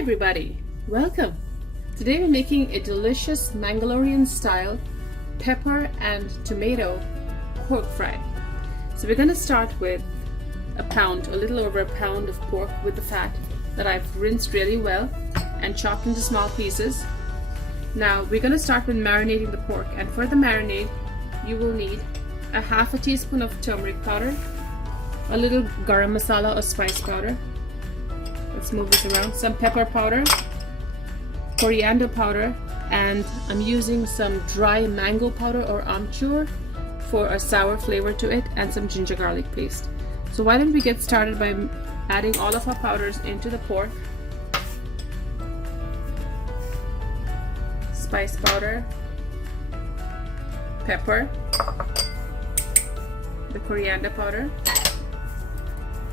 everybody, welcome. Today we're making a delicious Mangalorean style pepper and tomato pork fry. So we're going to start with a little over a pound of pork with the fat that I've rinsed really well and chopped into small pieces. Now we're going to start with marinating the pork, and for the marinade you will need a half a teaspoon of turmeric powder, a little garam masala or spice powder. Let's move this around. Some pepper powder, coriander powder, and I'm using some dry mango powder or amchur for a sour flavor to it, and some ginger garlic paste. So why don't we get started by adding all of our powders into the pork. Spice powder, pepper, the coriander powder,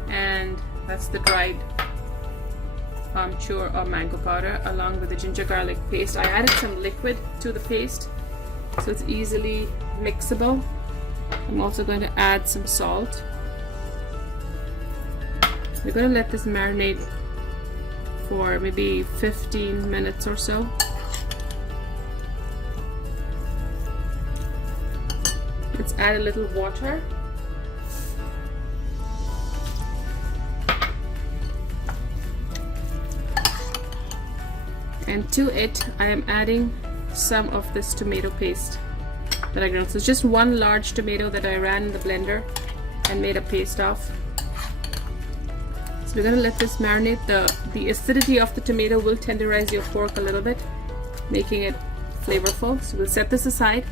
and that's the dried amchur or mango powder, along with the ginger garlic paste. I added some liquid to the paste so it's easily mixable. I'm also going to add some salt. We're going to let this marinate for maybe 15 minutes or so. Let's add a little water. And to it, I am adding some of this tomato paste that I ground. So it's just one large tomato that I ran in the blender and made a paste of. So we're going to let this marinate. The acidity of the tomato will tenderize your pork a little bit, making it flavorful. So we'll set this aside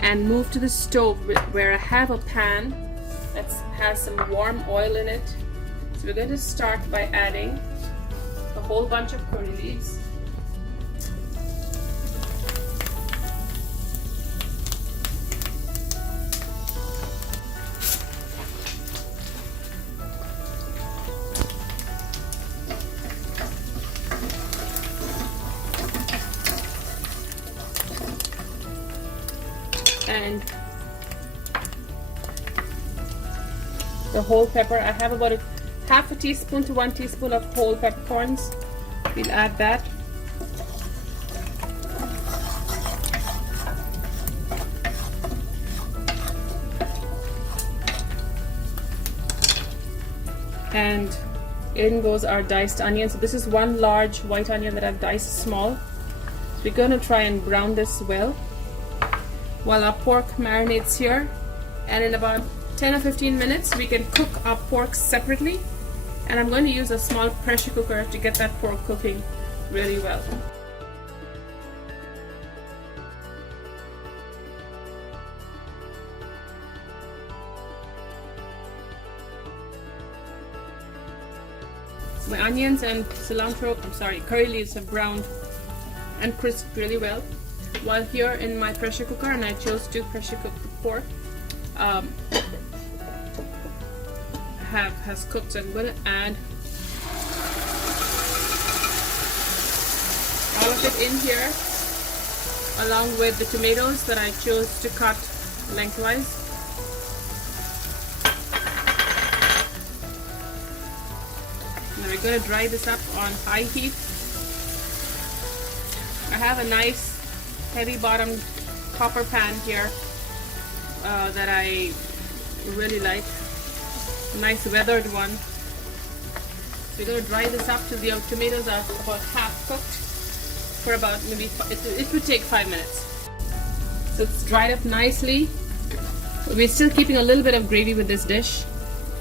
and move to the stove where I have a pan that has some warm oil in it. So we're going to start by adding a whole bunch of curry leaves. And the whole pepper. I have about half a teaspoon to 1 teaspoon of whole peppercorns. We'll add that. And in goes our diced onion. So this is one large white onion that I've diced small. So we're going to try and brown this well while our pork marinates here, and in about 10 or 15 minutes we can cook our pork separately. And I'm going to use a small pressure cooker to get that pork cooking really well. So my onions and curry leaves have browned and crisped really well. While here in my pressure cooker, and I chose to pressure cook the pork, has cooked. So I'm going to add all of it in here, along with the tomatoes that I chose to cut lengthwise. Now we're going to dry this up on high heat. I have a nice heavy bottomed copper pan here that I really like. A nice weathered one. So we're going to dry this up till the tomatoes are about half cooked for about maybe, it would take 5 minutes. So it's dried up nicely. We're still keeping a little bit of gravy with this dish,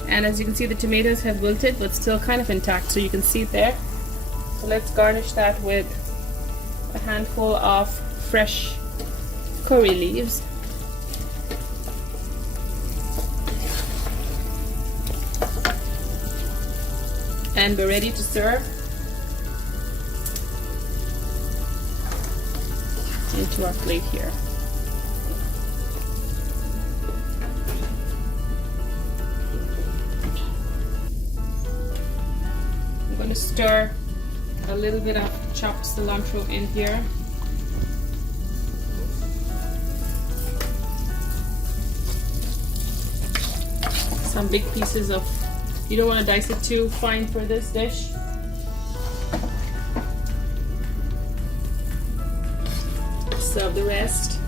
and as you can see, the tomatoes have wilted but still kind of intact, so you can see it there. So let's garnish that with a handful of fresh curry leaves. And we're ready to serve into our plate here. I'm going to stir a little bit of chopped cilantro in here. Some big pieces of, you don't want to dice it too fine for this dish. serve the rest.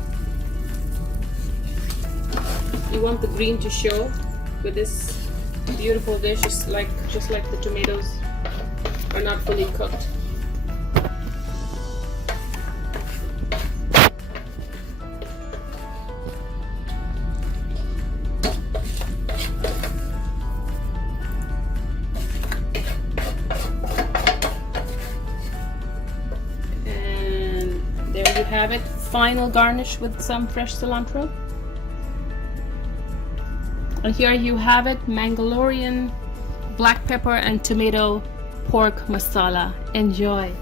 You want the green to show with this beautiful dish, just like the tomatoes are not fully cooked. And there you have it. Final garnish with some fresh cilantro. And here you have it, Mangalorean black pepper and tomato pork masala. Enjoy.